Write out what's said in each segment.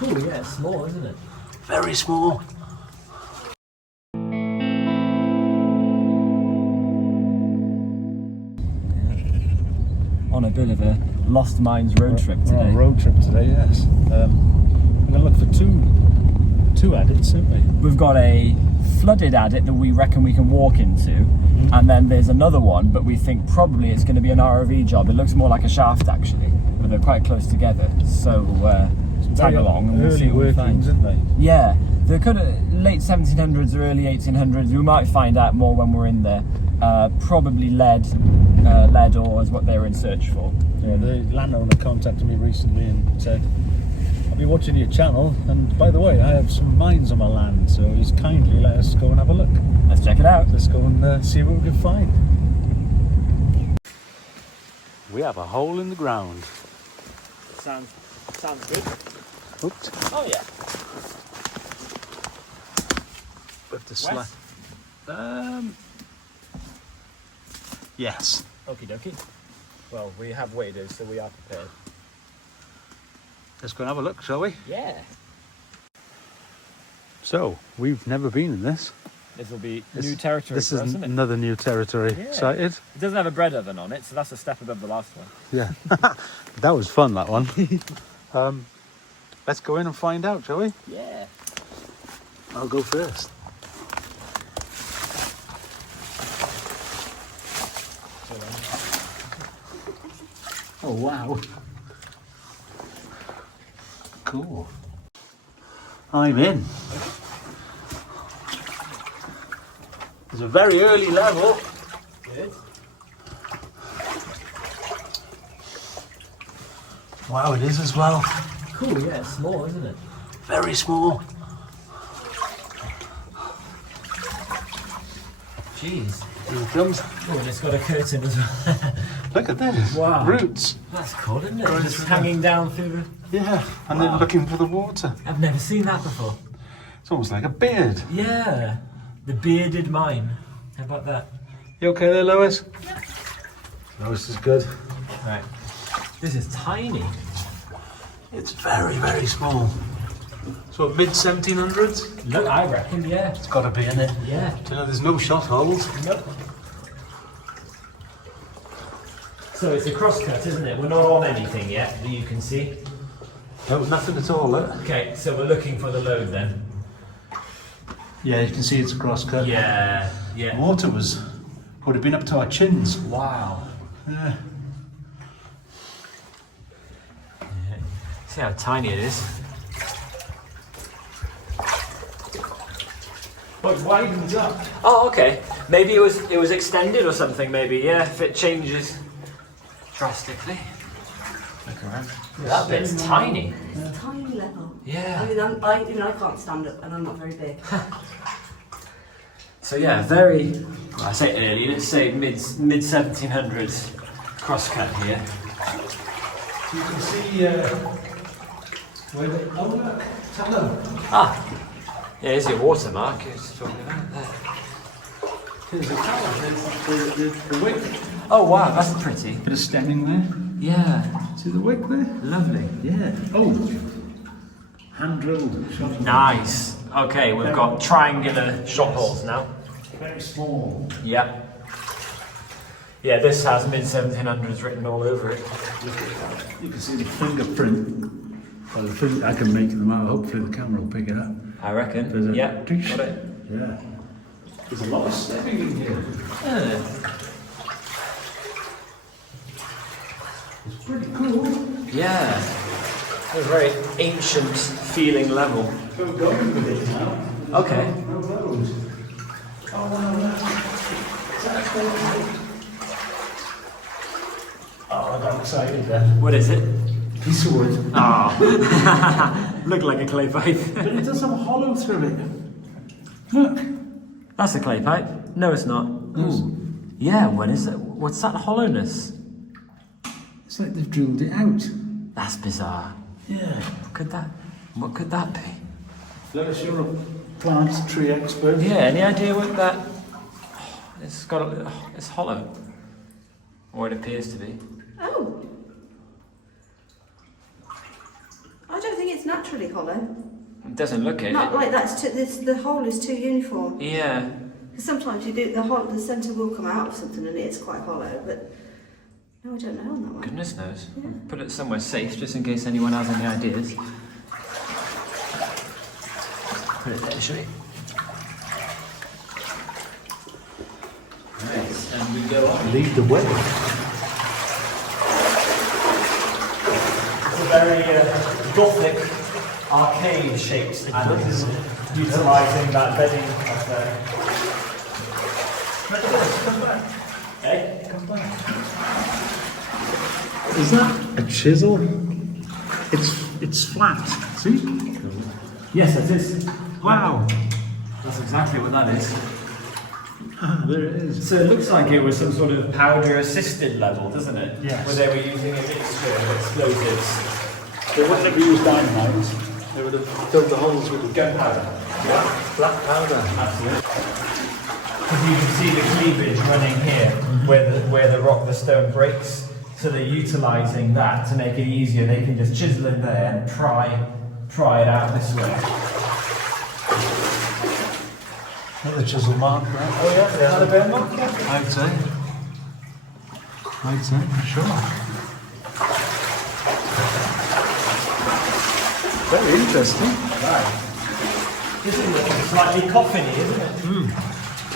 Cool, yeah, it's small, isn't it? Very small. On a bit of a Lost Mines road trip today. We're on a road trip today, yes. I'm going to look for two adits, aren't we? We've got a flooded adit that we reckon we can walk into, and then there's another one, but we think probably it's going to be an ROV job. It looks more like a shaft actually, but they're quite close together. So tag along and we'll see what we find. Isn't they? Yeah, they're kind of late 1700s, early 1800s. We might find out more when we're in there. Probably lead ore is what they were in search for. Yeah, the landowner contacted me recently and said, I'll be watching your channel, and by the way, I have some mines on my land, so he's kindly let us go and have a look. Let's check it out. Let's go and see what we can find. We have a hole in the ground. Sounds good. Oops. Oh yeah. With the slap. Yes. Okie dokie. Well, we have waders, so we are prepared. Let's go and have a look, shall we? Yeah. So, we've never been in this. This will be new territory This for us, is isn't it? another new territory. Yeah. Excited? It doesn't have a bread oven on it, so that's a step above the last one. Yeah. That was fun, that one. Let's go in and find out, shall we? Yeah. I'll go first. Oh, wow. Cool. I'm in. It's a very early level. Good. Wow, it is as well. Cool, yeah, it's small, isn't it? Very small. Jeez. Here it comes. Oh, and it's got a curtain as well. Look at this. Wow. Roots. That's cool, isn't it? Going Just through hanging down through the... Yeah, and then looking for the water. I've never seen that before. It's almost like a beard. Yeah. The bearded mine. How about that? You okay there, Lois? Yeah. Lois is good. Right. This is tiny. It's very, very small. So mid 1700s? Look, I reckon, yeah. It's got to be in it. Yeah. Do you know there's no shot holes? Nope. So it's a crosscut, isn't it? We're not on anything yet that you can see. No, nothing at all. Okay, so we're looking for the load then. Yeah, you can see it's a crosscut. Yeah, yeah. Water would have been up to our chins. Wow. Yeah. See how tiny it is. Oh, it widens up. Oh, okay. Maybe it was extended or something. Maybe, yeah. If it changes drastically. Look around. That bit's tiny. It's a tiny level. Yeah. I mean, even I can't stand up, and I'm not very big. So yeah, very. Well, I say early. Let's say mid 1700s crosscut here. You can see where the... Oh, look. Hello. Ah. Yeah, here's your watermark. It's talking about there. Here's the tower. There's the wick. Oh wow, that's pretty. Bit of stemming there. Yeah. See the wick there? Lovely. Yeah. Oh. Hand drilled. Shot. Nice. Okay, we've got triangular shot holes now. Very small. Yeah. Yeah, this has mid 1700s written all over it. Look at that. You can see the fingerprint. Well, the thing I can make them out. Hopefully the camera will pick it up. I reckon. There's a Yeah. Got it. Yeah. There's a lot of stepping in here. Yeah. It's pretty cool. Yeah. A very ancient feeling level. Go going with it now. Okay. No road. Oh, no. Oh, I got excited then. What is it? Piece of wood. Oh. Looked like a clay pipe. But it does have a hollow through it. Look. That's a clay pipe. No, it's not. Ooh. Yeah, when is it? What's that hollowness? It's like they've drilled it out. That's bizarre. Yeah. What could that be? Lois, you're a plant tree expert. Yeah, any idea what that... It's hollow. Or it appears to be. Oh. I don't think it's natural. naturally hollow. It doesn't look it. Not like that's the hole is too uniform. Yeah. Because sometimes you do the centre will come out of something and it's quite hollow, but no, I don't know on that one. Goodness knows. Yeah. Put it somewhere safe just in case anyone has any ideas. Put it there, shall we? Right, and we go on. Lead the way. It's a very Gothic arcade shaped and utilising that bedding up there. Come back. Hey, come back. Is that a chisel? It's flat. See? Yes, it is. Wow. That's exactly what that is. Ah, there it is. So it looks like it was some sort of powder assisted level, doesn't it? Yes. Where they were using a mixture of explosives. They wouldn't have used dynamite. They would have filled the holes with Gunpowder. yeah, black powder. Absolutely. Because you can see the cleavage running here, where the stone breaks. So they're utilising that to make it easier. They can just chisel in there and pry it out this way. Another chisel mark, right? Oh yeah, they had a bit mark. I'd say. Sure. Very interesting. Right. This is looking slightly coffiny, isn't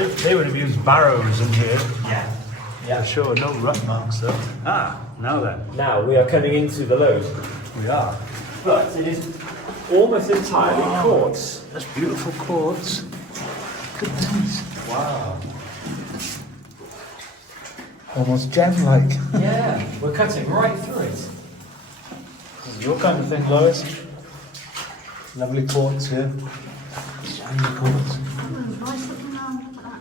it? They would have used barrows in here. Yeah. For sure, no rut marks though. Ah, now then. Now we are coming into the load. We are. But it is almost entirely quartz. That's beautiful quartz. Goodness. Wow. Almost gem-like. Yeah, we're cutting right through it. This is your kind of thing, Lois. Lovely quartz here. Shiny quartz. Nice looking round, look at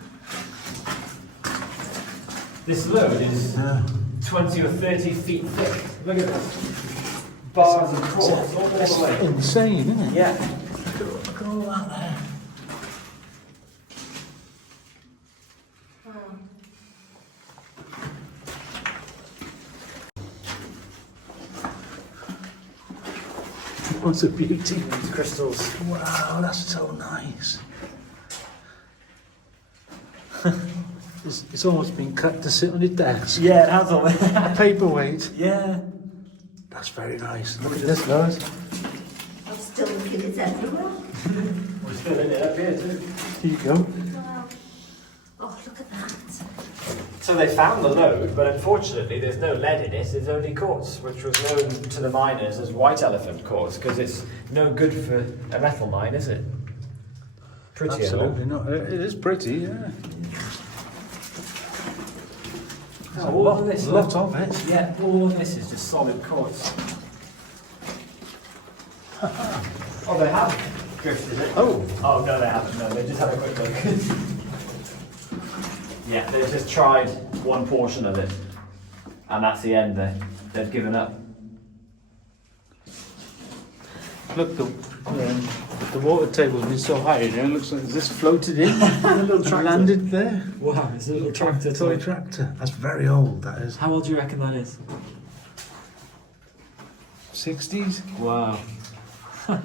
that. This load is 20 or 30 feet thick. Look at this. Bars of quartz all the way. Insane, isn't it? Yeah. Look at all that there. What's a beauty? These crystals. Wow, that's so nice. It's almost been cut to sit on your desk. Yeah, it has all Paperweight. Yeah. That's very nice. Look at this, Lois. I'm still looking, it's everywhere. We're still in it up here too. Here you go. Wow. Oh, look at that. So they found the load, but unfortunately there's no lead in it, there's only quartz, which was known to the miners as white elephant quartz, because it's no good for a metal mine, is it? Pretty Absolutely not. It is pretty, yeah. Oh, all of this, lot of it. yeah, all of this is just solid quartz. Oh, they have drifted it. Oh. Oh, no, they haven't. No, they just had a quick look. Yeah, they've just tried one portion of it, and that's the end. They've given up. Look, the water table's been so high, it looks like this floated in. A little tractor. Landed there. Wow, it's a little tractor. Toy tractor. That's very old, that is. How old do you reckon that is? 60s? Wow. Do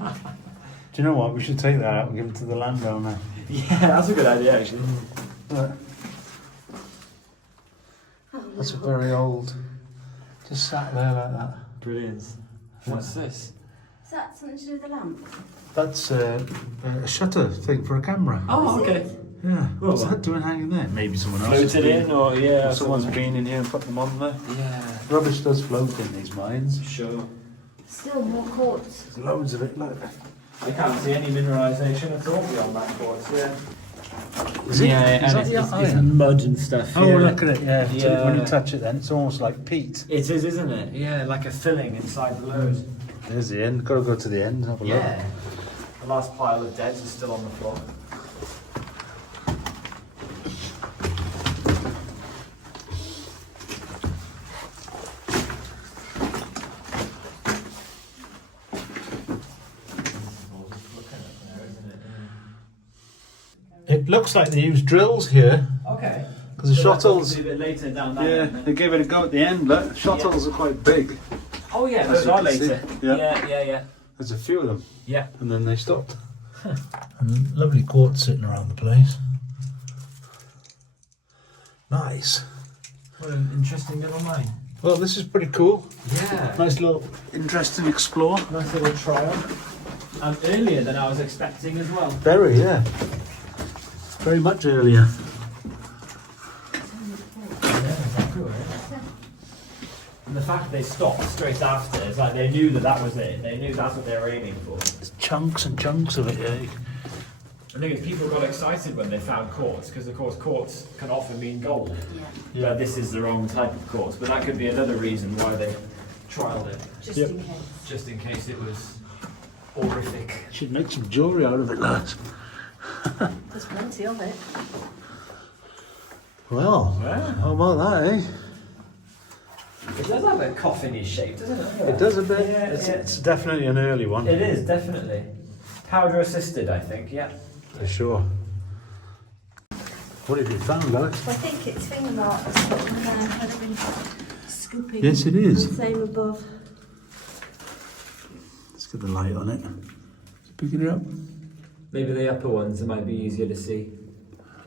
you know what? We should take that out and give it to the landowner. Yeah, that's a good idea actually. Look, Oh, that's a look. very old. Just sat there like that. Brilliant. What's this? Is that something to do with the lamp? That's a shutter thing for a camera. Oh, okay. Yeah. Well, What's that doing hanging there? Maybe someone else has Floated been- in, or yeah. Someone's been in here and put them on there. Yeah. Rubbish does float in these mines. Sure. Still more quartz. There's loads of it. Look. I can't see any mineralisation at all beyond that quartz. Yeah. Is it? Yeah, Is and that it's the iron? mud and stuff. Oh, yeah. look at it. Yeah. Yeah. When you touch it, then it's almost like peat. It is, isn't it? Yeah, like a filling inside the load. There's the end. Got to go to the end. Have a look. Yeah. The last pile of deads is still on the floor. It looks like they used drills here Okay. because the So that's shuttles. obviously a bit later down that Yeah, end. they gave it a go at the end. Look, shuttles are quite big. Oh yeah, As those you are can see. later. Yeah. Yeah. There's a few of them. Yeah. And then they stopped. And lovely quartz sitting around the place. Nice. What an interesting little mine. Well, this is pretty cool. Yeah. Nice little interesting explore. Nice little trial. And earlier than I was expecting as well. Very, yeah. Very much earlier. And the fact they stopped straight after, it's like they knew that was it. They knew that's what they were aiming for. There's chunks and chunks of it, yeah. I think people got excited when they found quartz, because of course quartz can often mean gold. Yeah. But this is the wrong type of quartz. But that could be another reason why they trialled it. Just Yep. in case. Just in case it was horrific. Should make some jewellery out of it, lads. There's plenty of it. Well, Yeah. how about that, eh? It does have a coffin-y shape, doesn't it? It does a bit. Yeah, It's definitely an early one. It is, definitely. Powder assisted, I think, yeah. For sure. What have you found, Alex? I think it's finger marks on there. I'd have been scooping. Yes, it is. And same above. Let's get the light on it. Picking it up. Maybe the upper ones, it might be easier to see.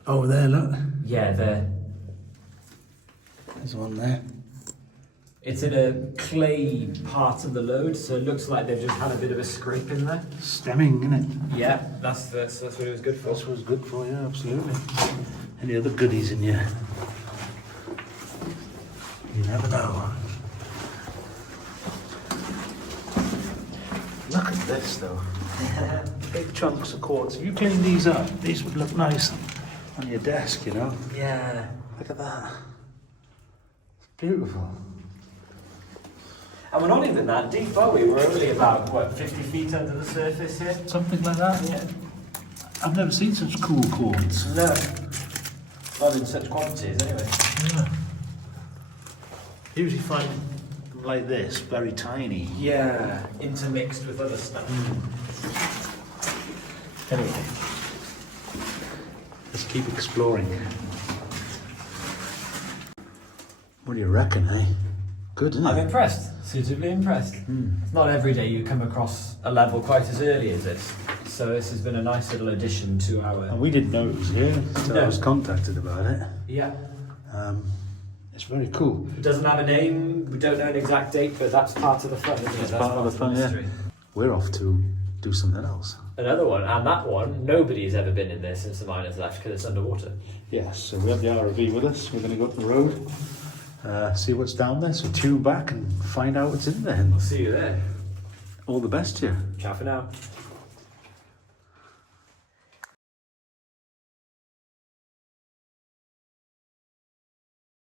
Oh, there, look. Yeah, there. There's one there. It's in a clay part of the load, so it looks like they've just had a bit of a scrape in there. Stemming, innit? Yeah, that's what it was good for. That's what's good for you, absolutely. Any other goodies in here? You never know. Look at this, though. Big chunks of quartz. If you clean these up, these would look nice on your desk, you know? Yeah. Look at that. It's beautiful. And we're not even that deep, are we? We're only about, what, 50 feet under the surface here? Something like that? Yeah. I've never seen such cool quartz. No. Not in such quantities, anyway. Yeah. Usually find them like this, very tiny. Yeah. Intermixed with other stuff. Anyway, let's keep exploring. What do you reckon, eh? Good, isn't I'm it? impressed. Suitably impressed. It's not every day you come across a level quite as early as this. So this has been a nice little addition to our... And we didn't know it was here, so I No. was contacted about it. Yeah. It's very cool. It doesn't have a name, we don't know an exact date, but that's part of the fun, isn't it? It's That's part of the fun, yeah. mystery. We're off to do something else. Another one, and that one, nobody's ever been in there since the miners left because it's underwater. Yes, so we have the RV with us. We're going to go up the road, see what's down there. So tune back and find out what's in there. We'll see you there. All the best to you. Ciao for now.